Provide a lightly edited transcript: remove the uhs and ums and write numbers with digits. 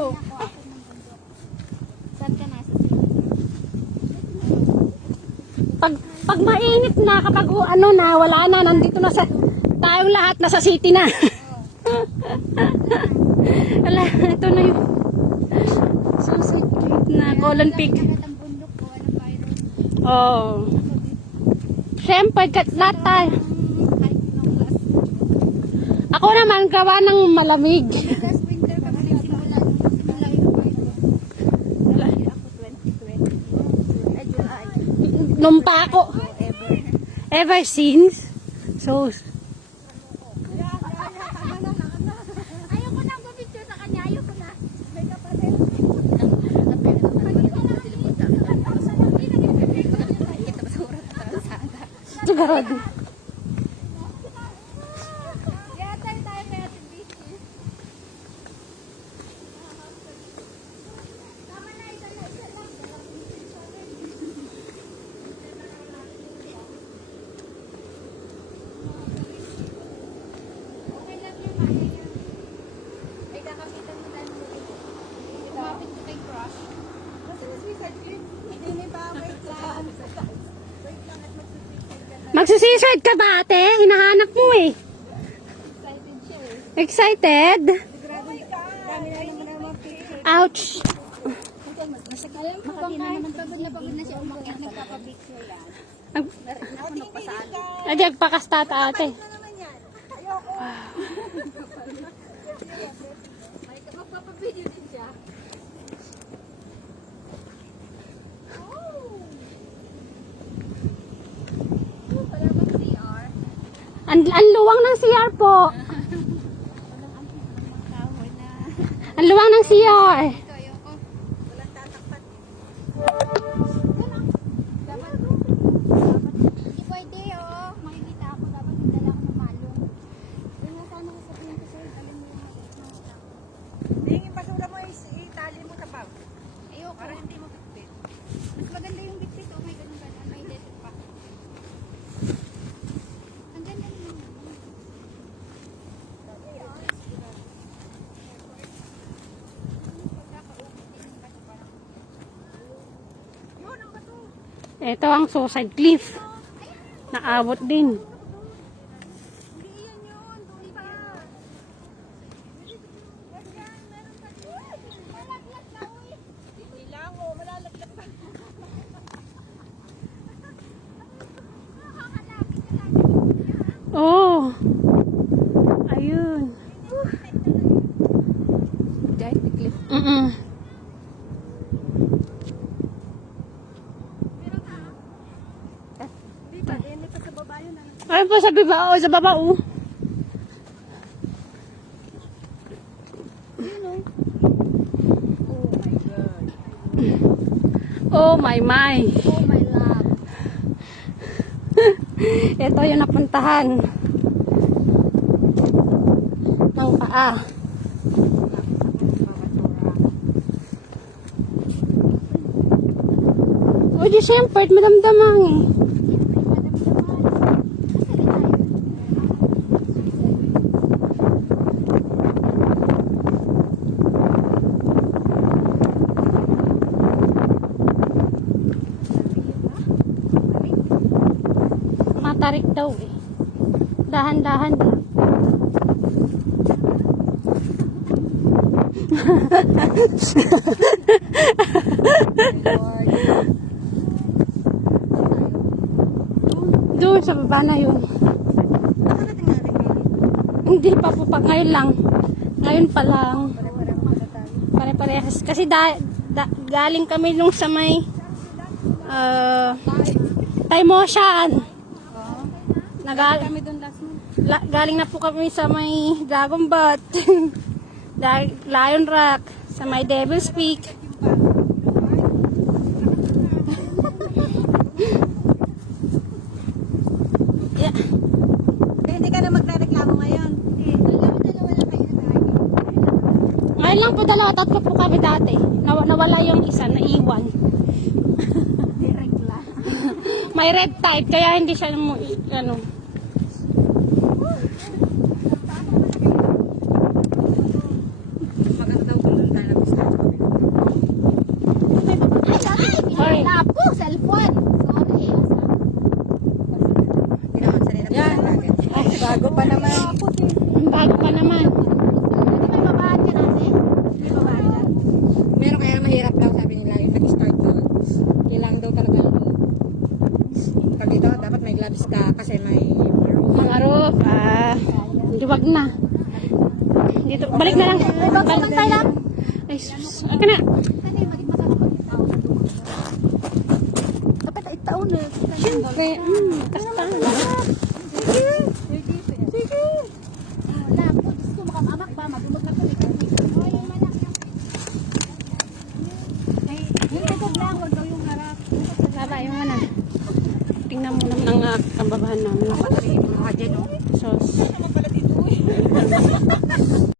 bundok. Saan ka nasa? Pag mainit na, kapag ano na, wala na, nandito na sa, tayong lahat, nasa city na. Wala, ito na yung susunod na Colon Peak. Ang bundok ko, ano virus? Oh. Siyempre, lahat tayo. Kahit nung last Ako naman, gawa ng malamig. winter ka pa rin simula yung virus. Ako 2020. Ay, July. Nung pa ako, Ever. ever since. So, Ayoko na mag-picture sa kanya. Ayoko na. May ka pa rin. sigurado. Kaya tayo kaya sa beach. Tama na, isa lang. Okay lang yung maya niya. Ay, kakapitan mo tayo mo. Kumapit ko kay Crush. Kasi na-suicide ko yun. Hindi may ba? Wait lang. Wait lang at mag-suicide ka na. Magsisisuade ka ba, ate? Hinahanap mo eh. Excited siya eh. Excited? Grabe, dami na naman naman picture. Ouch. Masakal, pagod na siya umakyat. Nagpapapicture yan. Nakunok pa saan. Adi, agpakastata ate. Magpapapideo din siya. Wala bang CR? Ang luwang ng CR po. Kahoy na. Ang luwang ng CR. Ito, ayoko. Walang tatakpat. Dapat, hindi pwede oh. Makikita ako. Dapat magdala ako ng malong. Yung nga sana sasabihin ko sa'yo, alam mo yung makikita ko. Hindi, yung basura mo itali mo sa pag. Ayoko. Para hindi mo bitbit. Mas maganda yung bitbit. Oh, may ganun ganun. May letter pa. Ang ganda naman naman. Pagkakaubit din yung bato parang. Yun ang bato. Ito ang suicide cliff. Naabot din. Hindi yan yun. Doon pa. Ganyan, meron pa din. Malaglag na uy. Hindi lang oh, malalaglag pa. Oh. Ayun. Giant cliff. Mm-mm. Di ba? Hindi pa sa baba yun. Ayun po sa baba, oh, sa baba, oh. Oh my God. Oh my my. Oh my love. Ito yung napuntahan. Ang paa. O di siyempre, madamdamang. Matarik daw eh. Dahan-dahan lang. Doon sa baba na yun. Hindi pa po, pag ngayon lang. Ngayon pa lang. Pare-parehas. Kasi galing kami nung sa may Taimoshan. Kami doon last month. Galing na po kami sa may Dragon Bat. Lion Rock. Sa may Devil's Peak. Yeah. Hindi ka na magre-reklamo ngayon. Dalawa lang kayo na tayo. Ngayon lang po dalawa, tatlo po kami dati. Nawala yung isa, naiwan. Direkla. May red type, kaya hindi siya ano. Maganda daw kung doon tayo nag-start. Bago pa naman. Bago pa naman. May babaan ka natin? May babaan ka? Meron kaya mahirap daw sabi nila yung nag-start doon. Kailangan daw talaga pag ito, dapat may gloves ka kasi may Mga roof. Hindi, wag na. Dito, balik na lang. Balik na lang. Ay, sus. Aka na. Kasi maging masarap pag itaw. Dapat itaw na. Siyempre. Kasta. Sige. Wala po. Diyos ko makamamak pa. Madumag na tuloy. Yung tugog lang. Huwag daw yung harap. Baba, yung ano. Tingnan mo naman ang kababahan namin. mga dyan, no? Sos.